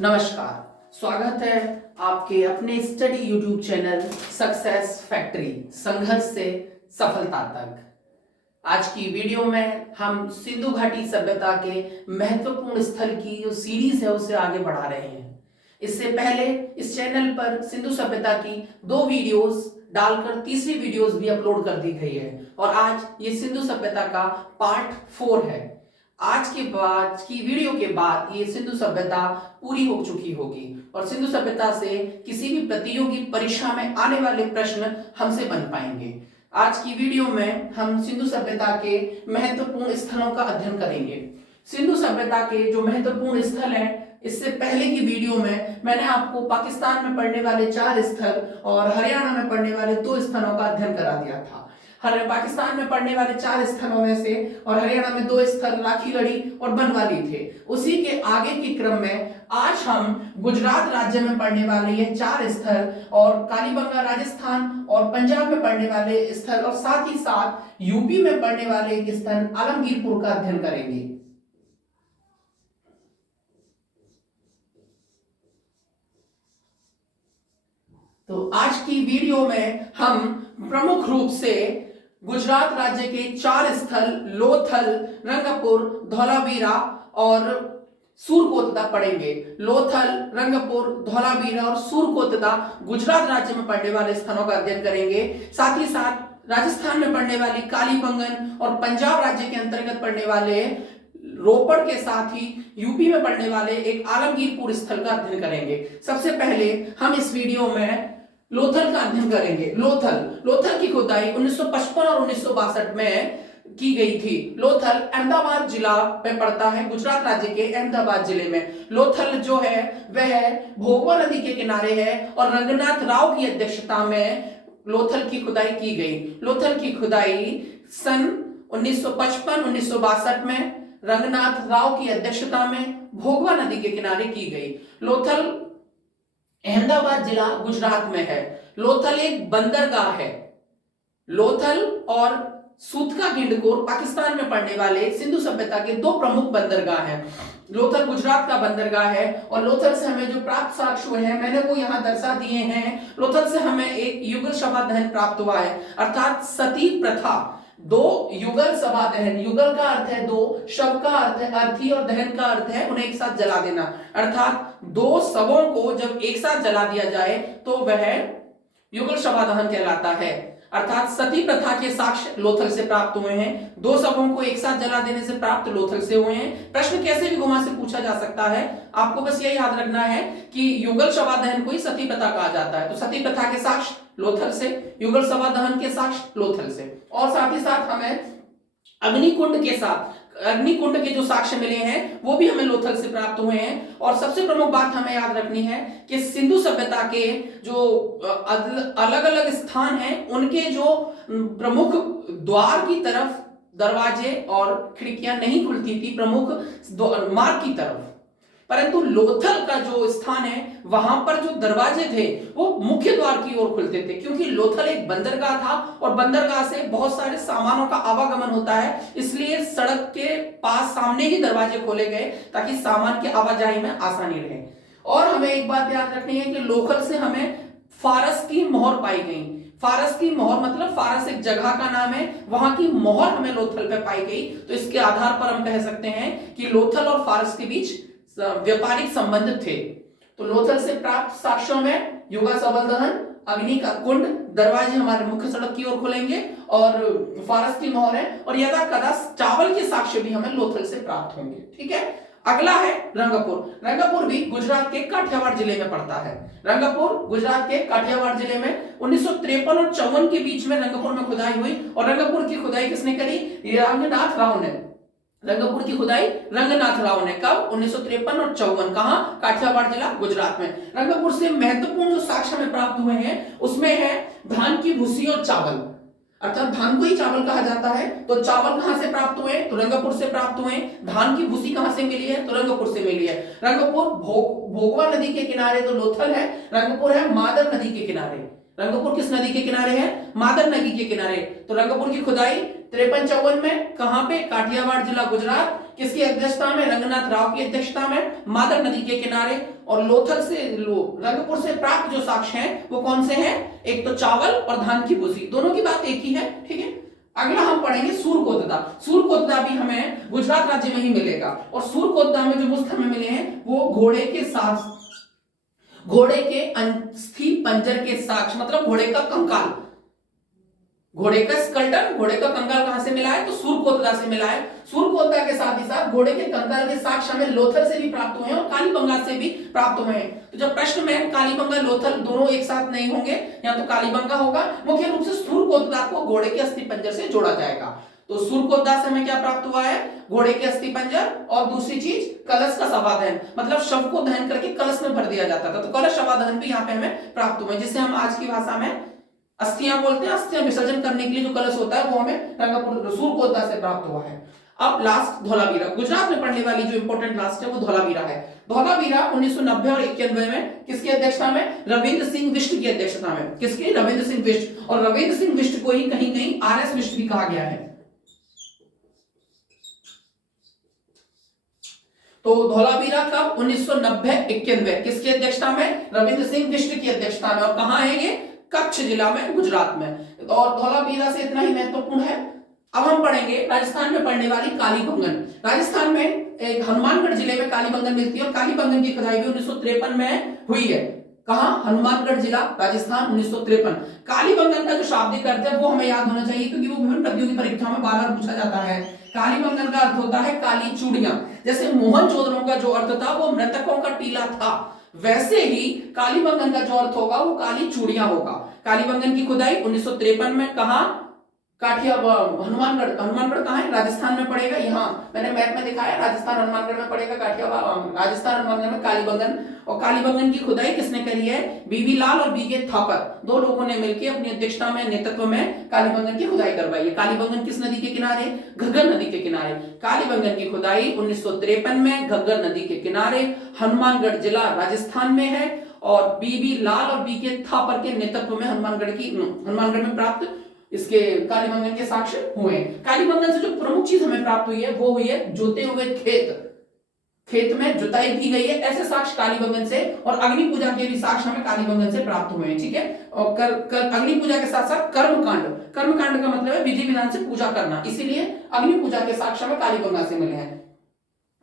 नमस्कार, स्वागत है आपके अपने study YouTube channel success factory, संघर्ष से सफलता तक। आज की वीडियो में हम सिंधु घाटी सभ्यता के महत्वपूर्ण स्थल की जो सीरीज है उसे आगे बढ़ा रहे हैं। इससे पहले इस चैनल पर सिंधु सभ्यता की 2 वीडियोस डालकर तीसरी वीडियोस भी अपलोड कर दी गई है और आज ये सिंधु सभ्यता का पार्ट 4 है। आज की वीडियो के बाद ये सिंधु सभ्यता पूरी हो चुकी होगी और सिंधु सभ्यता से किसी भी प्रतियोगी परीक्षा में आने वाले प्रश्न हमसे बन पाएंगे। आज की वीडियो में हम सिंधु सभ्यता के महत्वपूर्ण स्थलों का अध्ययन करेंगे। सिंधु सभ्यता के जो महत्वपूर्ण स्थल हैं, इससे पहले की वीडियो में मैंने आपको पाकिस्तान में पड़ने वाले 4 स्थल और हरियाणा में पड़ने वाले 2 स्थलों का अध्ययन करा दिया था। पाकिस्तान में पड़ने वाले 4 स्थलों में से और हरियाणा में 2 स्थल लाखीगढ़ी और बनवाली थे। उसी के आगे के क्रम में आज हम गुजरात राज्य में पड़ने वाले ये 4 स्थल और कालीबंगा राजस्थान और पंजाब में पड़ने वाले स्थल और साथ ही साथ यूपी में पड़ने वाले एक स्थल आलमगीरपुर का अध्ययन करेंगे। तो आज की वीडियो में हम प्रमुख रूप से गुजरात राज्य के 4 स्थल लोथल, रंगपुर, धौलावीरा और सूरकोतदा पढ़ेंगे। लोथल, रंगपुर, धौलावीरा और सूरकोतदा गुजरात राज्य में पड़ने वाले स्थलों का अध्ययन करेंगे। साथ ही साथ राजस्थान में पड़ने वाली कालीबंगन और पंजाब राज्य के अंतर्गत पड़ने वाले रोपड़ के साथ ही यूपी में पड़ने वाले एक आलमगीरपुर स्थल का अध्ययन करेंगे। सबसे पहले हम इस वीडियो में लोथल का अध्ययन करेंगे। लोथल की खुदाई 1955 और 1962 में की गई थी। लोथल अहमदाबाद जिला में पड़ता है, गुजरात राज्य के अहमदाबाद जिले में। लोथल जो है वह भोगवा नदी के किनारे है और रंगनाथ राव की अध्यक्षता में लोथल की खुदाई की गई। लोथल की खुदाई सन 1955-1962 में रंगनाथ राव की अध्यक्षता में भोगवा नदी के किनारे की गई। लोथल अहमदाबाद जिला गुजरात में है। लोथल एक बंदरगाह है। लोथल और सूतका गिंडकोर पाकिस्तान में पड़ने वाले सिंधु सभ्यता के 2 प्रमुख बंदरगाह हैं। लोथल गुजरात का बंदरगाह है और लोथल से हमें जो प्राप्त साक्ष्य हैं मैंने वो यहां दर्शा दिए हैं। लोथल से हमें एक युगल सभा दहन प्राप्त हुआ है, अर्थात सती प्रथा। 2 युगल सभा दहन, युगल का अर्थ है 2, शव का अर्थ है अर्थी और दहन का अर्थ है उन्हें एक साथ जला देना, अर्थात 2 शवों को जब एक साथ जला दिया जाए तो वह युगल सभा दहन कहलाता है। अर्थात सती प्रथा के साक्ष्य लोथल से प्राप्त हुए हैं। 2 शवों को एक साथ जला देने से प्राप्त लोथल से हुए हैं। प्रश्न कैसे भी घुमा से पूछा जा सकता है, आपको बस यही याद रखना है कि युगल सभा दहन को ही सती प्रथा कहा जाता है। तो सती प्रथा के साक्ष्य लोथल से, युगल सभा दहन के साक्ष्य लोथल से। और साथ ही साथ हमें अग्निकुंड के जो साक्ष्य मिले हैं वो भी हमें लोथल से प्राप्त हुए हैं। और सबसे प्रमुख बात हमें याद रखनी है कि सिंधु सभ्यता के जो अलग अलग स्थान हैं उनके जो प्रमुख द्वार की तरफ दरवाजे और खिड़कियां नहीं खुलती थी प्रमुख मार्ग की तरफ, परंतु लोथल का जो स्थान है वहां पर जो दरवाजे थे वो मुख्य द्वार की ओर खुलते थे, क्योंकि लोथल एक बंदरगाह था और बंदरगाह से बहुत सारे सामानों का आवागमन होता है, इसलिए सड़क के पास सामने ही दरवाजे खोले गए ताकि सामान की आवाजाही में आसानी रहे। और हमें एक बात याद रखनी है कि लोथल से हमें फारस की मोहर पाई गई। फारस की मोहर मतलब फारस एक जगह का नाम है, वहां की मोहर हमें लोथल पे पाई गई। तो इसके आधार पर हम कह सकते हैं कि लोथल और फारस के बीच व्यापारिक संबंध थे। तो लोथल से प्राप्त साक्ष्यों में युगल सभा दहन, अग्नि का कुंड, दरवाजे हमारे मुख्य सड़क की ओर खुलेंगे और फारस की मोहर है और यदा कदा चावल के साक्ष्य भी हमें लोथल से प्राप्त होंगे। ठीक है, अगला है रंगपुर। रंगपुर भी गुजरात के काठियावाड़ जिले में पड़ता है। रंगपुर गुजरात के काठियावाड़ जिले में 1953 और 54 के बीच में रंगपुर में खुदाई हुई और रंगपुर की खुदाई किसने करी? रंगनाथ राव ने। रंगपुर की खुदाई रंगनाथ राव ने कब? 1953 और 54। कहां? काठियावाड़ जिला गुजरात में। रंगपुर से महत्वपूर्ण जो साक्ष्य में प्राप्त हुए हैं उसमें है धान की भूसी और चावल, अर्थात धान को ही चावल कहा जाता है। तो चावल कहां से प्राप्त हुए? तो रंगपुर से प्राप्त हुए। धान की भूसी कहां से मिली है? तो रंगपुर से मिली है। रंगपुर भोगवा नदी के किनारे तो लोथल है, रंगपुर है मादर नदी के किनारे। रंगपुर किस नदी के किनारे है? मादर नदी के किनारे। तो रंगपुर की खुदाई 53-54 में कहां पे? काठियावाड़ जिला गुजरात। किसकी अध्यक्षता में? रंगनाथ राव की अध्यक्षता में, मादर नदी के किनारे। और लोथल से रंगपुर से प्राप्त जो साक्ष्य हैं वो कौन से हैं? एक तो चावल और धान की भूसी, दोनों की बात एक ही है, ठीक है। अगला हम पढ़ेंगे सूरकोतदा। सूरकोतदा भी हमें गुजरात राज्य में ही मिलेगा। और सूरकोतदा में जो मुस्त हमें मिले हैं वो घोड़े के अस्थि पंजर के साक्ष्य, मतलब घोड़े का कंकाल, घोड़े का स्कल्टन, घोड़े का कंकाल कहां से मिला है? तो सूरकोतदा से मिला है। सूरकोतदा के साथ ही साथ घोड़े के कंकाल के साक्ष्य हमें लोथल से भी प्राप्त हुए हैं और कालीबंगा से भी प्राप्त हुए हैं। तो जब प्रश्न में कालीबंगा लोथल दोनों एक साथ नहीं होंगे, या तो कालीबंगा होगा, मुख्य रूप से सूरकोतदा को घोड़े के अस्थि पंजर से जोड़ा जाएगा। तो सूरकोतदा से हमें क्या प्राप्त हुआ है? घोड़े के अस्थि पंजर, और दूसरी चीज कलश का शवादहन, मतलब शव को दहन करके कलश में भर दिया जाता था, तो कलश शवादहन भी यहाँ पे हमें प्राप्त हुए, जिसे हम आज की भाषा में अस्थियां बोलते हैं। अस्थियां विसर्जन करने के लिए जो कलश होता है वो हमें रंगपुर सूरकोतदा से प्राप्त हुआ है। अब लास्ट धौलावीरा, गुजरात में पढ़ने वाली जो इंपॉर्टेंट लास्ट है वो धौलावीरा है। धौलावीरा 1990 और 91 में किसकी अध्यक्षता में? रविंद्र सिंह बिष्ट की अध्यक्षता में। किसके? रविंद्र सिंह बिष्ट। और रविंद्र सिंह बिष्ट को ही कहीं कहीं RS बिष्ट भी कहा गया है। तो धौलावीरा कब? 1990-91 किसकी अध्यक्षता में? रविंद्र सिंह बिष्ट की अध्यक्षता में। और कहां है ये? कच्छ जिला में, गुजरात में। और धौलावीरा से इतना ही महत्वपूर्ण है। अब हम पढ़ेंगे राजस्थान में पड़ने वाली कालीबंगन। राजस्थान में एक हनुमानगढ़ जिले में कालीबंगन मिलती है और कालीबंगन की खुदाई भी 1953 में हुई है। कहां? हनुमानगढ़ जिला, राजस्थान, 1953। कालीबंगन का जो शाब्दिक अर्थ है वो हमें याद होना चाहिए, क्योंकि वो विभिन्न प्रतियोगी परीक्षाओं में बार बार पूछा जाता है। कालीबंगन का अर्थ होता है काली चूड़ियां। जैसे मोहनजोदड़ो का जो अर्थ था वो मृतकों का टीला था, वैसे ही कालीबंगन का जो अर्थ होगा वो काली चूड़ियां होगा। कालीबंगन की खुदाई 1953 में कहा? हनुमानगढ़। हनुमानगढ़ कहां है? राजस्थान में पड़ेगा। यहाँ मैंने मैप में दिखाया, राजस्थान हनुमानगढ़ में पड़ेगा। राजस्थान हनुमानगढ़ में कालीबंगन। और कालीबंगन की खुदाई किसने करी है? बीबी लाल और बीके थापर, दो लोगों ने मिलकर अपनी अध्यक्षता में, नेतृत्व में कालीबंगन की खुदाई करवाई है। कालीबंगन किस नदी के किनारे? घग्गर नदी के किनारे। कालीबंगन की खुदाई 1953 में घग्गर नदी के किनारे, हनुमानगढ़ जिला, राजस्थान में है। और बीबी लाल और बीके थापर के नेतृत्व में हनुमानगढ़ में प्राप्त इसके कालीबंगन के साक्ष्य हुए। कालीबंगन से जो प्रमुख चीज हमें प्राप्त हुई है वो हुई है जोते हुए खेत में जुताई की गई है, ऐसे साक्ष्य कालीबंगन से। और अग्नि पूजा के भी साक्ष्य हमें कालीबंगन से प्राप्त हुए हैं, ठीक है। और अग्नि पूजा के साथ साथ कर्मकांड का मतलब है विधि विधान से पूजा करना, इसीलिए अग्नि पूजा के साक्ष्य हमें कालीबंगा से मिले हैं।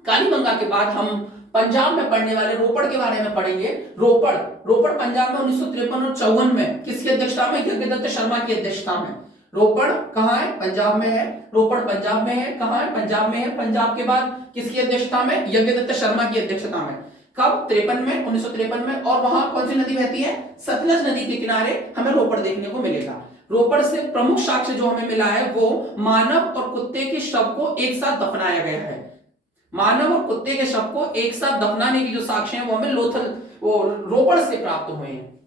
कालीबंगा के बाद हम पंजाब में पढ़ने वाले रोपड़ के बारे में पढ़ेंगे। रोपड़ पंजाब में 1953 और 54 में किसकी अध्यक्षता में? यज्ञदत्त शर्मा की अध्यक्षता में। रोपड़ कहां है? पंजाब में है। रोपड़ पंजाब में है। कहां है? पंजाब में है। पंजाब के बाद किसकी अध्यक्षता में? यज्ञदत्त शर्मा की अध्यक्षता में। कब? 53 में, 1953 में। और वहां कौन सी नदी बहती है? सतलज नदी के किनारे हमें रोपड़ देखने को मिलेगा। रोपड़ से प्रमुख साक्ष्य जो हमें मिला है वो मानव और कुत्ते के शव को एक साथ दफनाया गया है। मानव और कुत्ते के शव को एक साथ दफनाने की जो साक्ष्य है वो हमें रोपड़ से प्राप्त हुए हैं।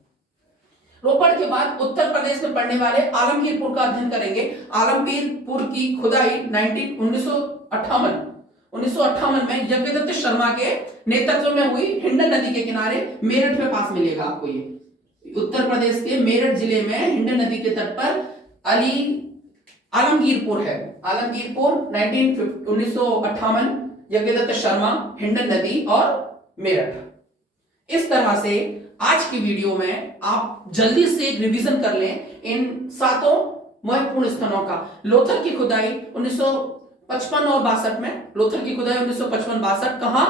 रोपड़ के बाद उत्तर प्रदेश में पड़ने वाले आलमगीरपुर का अध्ययन करेंगे। आलमगीरपुर की खुदाई 1958 में यज्ञदत्त शर्मा के नेतृत्व में हुई, हिंडन नदी के किनारे, मेरठ में पास मिलेगा आपको। ये उत्तर प्रदेश के मेरठ जिले में हिंडन नदी के तट पर आलमगीरपुर है। आलमगीरपुर 1958, यज्ञदत्त शर्मा, हिंडन नदी और मेरठ। इस तरह से आज की वीडियो में आप जल्दी से एक रिवीजन कर लें इन 7 महत्वपूर्ण स्थानों का। लोथल की खुदाई 1955 और 62 में, लोथल की खुदाई 1955-62 कहां?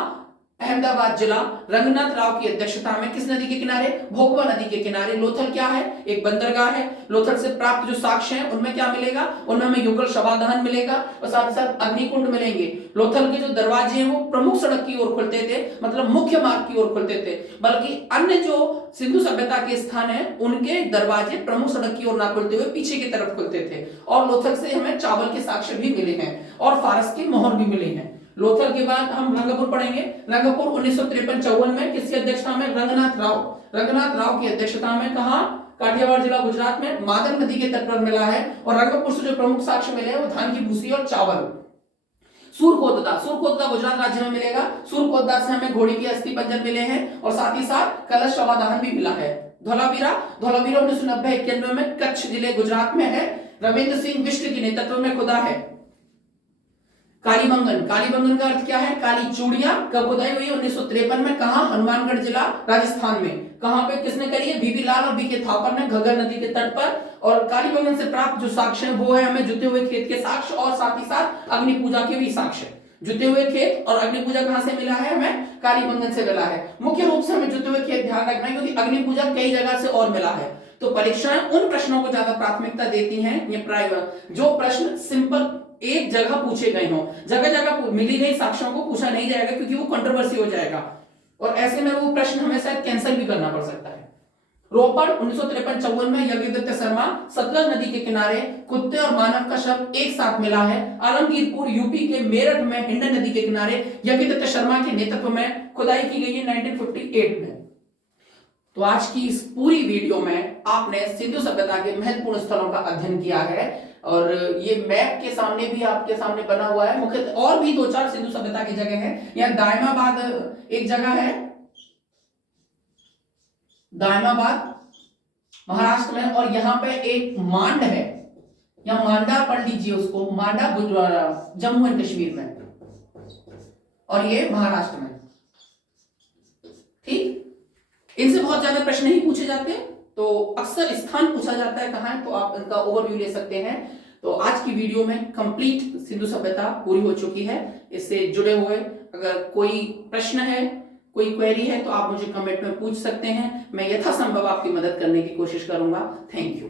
अहमदाबाद जिला, रंगनाथ राव की अध्यक्षता में। किस नदी के किनारे? भोगवा नदी के किनारे। लोथल क्या है? एक बंदरगाह है। लोथल से प्राप्त जो साक्ष्य हैं उनमें क्या मिलेगा? उनमें हमें युगल शवादहन मिलेगा और साथ ही साथ अग्निकुंड मिलेंगे। लोथल के जो दरवाजे हैं वो प्रमुख सड़क की ओर खुलते थे, मतलब मुख्य मार्ग की ओर खुलते थे, बल्कि अन्य जो सिंधु सभ्यता के स्थान है उनके दरवाजे प्रमुख सड़क की ओर ना खुलते हुए पीछे की तरफ खुलते थे। और लोथल से हमें चावल के साक्ष्य भी मिले हैं और फारस की मोहर भी मिली है। लोथल के बाद हम रंगपुर पढ़ेंगे। रंगपुर 1953-54 में किसकी अध्यक्षता में? रंगनाथ राव की अध्यक्षता में। कहा? काठियावाड़ जिला, गुजरात में, मादर नदी के तट पर मिला है। और रंगपुर से जो प्रमुख साक्ष्य मिले हैं वो धान की भूसी और चावल। सूरकोतदा गुजरात राज्य में मिलेगा। सूरकोतदा से हमें घोड़ी के अस्थि पंजर मिले हैं और साथ ही साथ कलश शवादहन भी मिला है। धोलावीरा 1990-91 में कच्छ जिले गुजरात में है। रविंद्र सिंह बिष्ट के नेतृत्व में खुदा है। कालीबंगन का अर्थ क्या है? काली चूड़ियां। कब खुदाई हुई? 1953 में। कहा? हनुमानगढ़ जिला राजस्थान में। कहां पे किसने करी है? बीबी लाल और बीके थापर ने घग्गर नदी के तट पर। और कालीबंगन से प्राप्त जो साक्ष्य है वो है हमें जुते हुए खेत के साक्ष्य और साथ ही साथ अग्नि पूजा के भी साक्ष्य। जुते हुए खेत और अग्नि पूजा कहां से मिला है? हमें कालीबंगन से मिला है। मुख्य रूप से हमें जुते हुए खेत ध्यान रखना है क्योंकि अग्नि पूजा कई जगह से और मिला है। तो परीक्षाएं उन प्रश्नों को ज्यादा प्राथमिकता देती हैं जो प्रश्न सिंपल एक जगह पूछे गए हों। जगह जगह मिली गई साक्ष्यों को पूछा नहीं जाएगा क्योंकि वो कंट्रोवर्सी हो जाएगा और ऐसे में वो प्रश्न हमें शायद कैंसिल भी करना पड़ सकता है। रोपड़ 1953-54 में यज्ञदत्त शर्मा सतलज नदी के किनारे कुत्ते और मानव का शव एक साथ मिला है। आलमगीरपुर यूपी के मेरठ में हिंडन नदी के किनारे यज्ञदत्त शर्मा के नेतृत्व में खुदाई की गई है 1958 में। तो आज की इस पूरी वीडियो में आपने सिंधु सभ्यता के महत्वपूर्ण स्थलों का अध्ययन किया है और ये मैप के सामने भी आपके सामने बना हुआ है। मुख्य और भी 2-4 सिंधु सभ्यता की जगह है। यहाँ दायमाबाद एक जगह है, दायमाबाद महाराष्ट्र में, और यहाँ पे एक मांड है, यहाँ मांडा पढ़ लीजिए उसको, मांडा जम्मू एंड कश्मीर में, और ये महाराष्ट्र में। ठीक, इनसे बहुत ज्यादा प्रश्न नहीं पूछे जाते, तो अक्सर स्थान पूछा जाता है कहाँ है, तो आप इनका ओवरव्यू ले सकते हैं। तो आज की वीडियो में कंप्लीट सिंधु सभ्यता पूरी हो चुकी है। इससे जुड़े हुए अगर कोई प्रश्न है, कोई क्वेरी है, तो आप मुझे कमेंट में पूछ सकते हैं। मैं यथासंभव आपकी मदद करने की कोशिश करूंगा। Thank you.